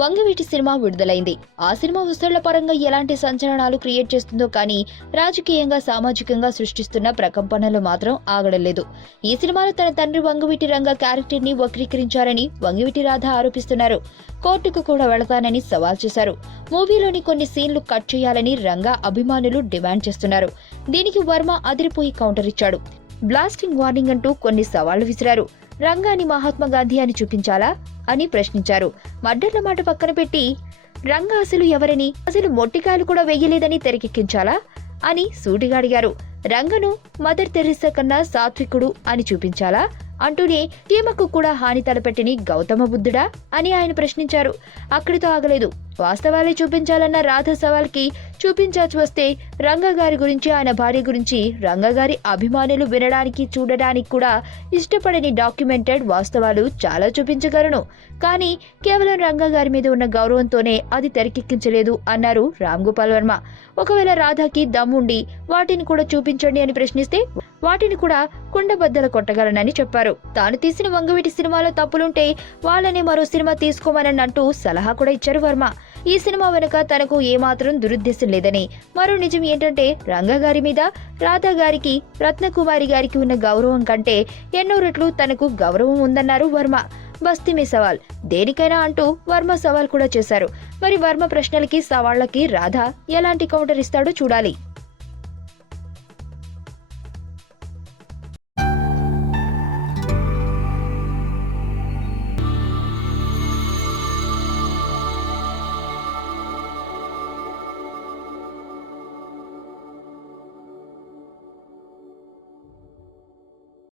Vangaveeti cinema విడుదలైంది. ఆ cinema వసూళ్ల పరంగా ఎలాంటి సంచలనాలు క్రియేట్ చేస్తుందో కానీ రాజకీయంగా సామాజికంగా సృష్టిస్తున్న ప్రకంపనలు మాత్రం ఆగడం లేదు. ఈ సినిమాలో తన తండ్రి వంగవీటి రంగ క్యారెక్టర్ ని వక్రీకరించారని వంగవీటి రాధ ఆరోపిస్తున్నారు. కోర్టుకు కూడా వెళతానని సవాల్ చేశారు. మూవీలోని కొన్ని సీన్లు కట్ చేయాలని రంగా అభిమానులు డిమాండ్ చేస్తున్నారు. దీనికి వర్మ అదిరిపోయి కౌంటర్ ఇచ్చాడు. బ్లాస్టింగ్ వార్నింగ్ అంటూ కొన్ని సవాళ్లు విసిరారు. రంగాని మహాత్మా గాంధీ అని చూపించాలా అని ప్రశ్నించారు. మర్డర్ల మాట పక్కన పెట్టి రంగా అసలు ఎవరని, అసలు మొట్టికాయలు కూడా వెయ్యలేదని తెరకెక్కించాలా అని సూటిగా అడిగారు. రంగను మదర్ తెరెసా కన్నా సాత్వికుడు అని చూపించాలా అంటూనే చీమకు కూడా హాని తలపెట్టిని గౌతమ బుద్ధుడా అని ఆయన ప్రశ్నించారు. అక్కడితో ఆగలేదు. వాస్తవాలే చూపించాలన్న రాధ సవాల్కి చూపించాల్సి వస్తే రంగా గారి గురించి, ఆయన భార్య గురించి రంగా గారి అభిమానులు వినడానికి చూడడానికి కూడా ఇష్టపడని డాక్యుమెంటెడ్ వాస్తవాలు చాలా చూపించగలను. కానీ కేవలం రంగా గారి మీద ఉన్న గౌరవంతోనే అది తెరకెక్కించలేదు అన్నారు రామ్ గోపాల్ వర్మ. ఒకవేళ రాధాకి దమ్ముండి వాటిని కూడా చూపించండి అని ప్రశ్నిస్తే వాటిని కూడా కుండబద్దలు కొట్టగలనని చెప్పారు. తాను తీసిన వంగవీటి సినిమాలో తప్పులుంటే వాళ్ళనే మరో సినిమా తీసుకోమని అంటూ సలహా కూడా ఇచ్చారు వర్మ. ఈ సినిమా వెనుక తనకు ఏమాత్రం దురుద్దేశం లేదని, మరో నిజం ఏంటంటే రంగా గారి మీద రాధా గారికి, రత్నకుమారి గారికి ఉన్న గౌరవం కంటే ఎన్నో రెట్లు తనకు గౌరవం ఉందన్నారు వర్మ. బస్తీమే సవాల్ దేనికైనా అంటూ వర్మ సవాల్ కూడా చేశారు. మరి వర్మ ప్రశ్నలకి, సవాళ్లకి రాధా ఎలాంటి కౌంటర్ ఇస్తాడో చూడాలి.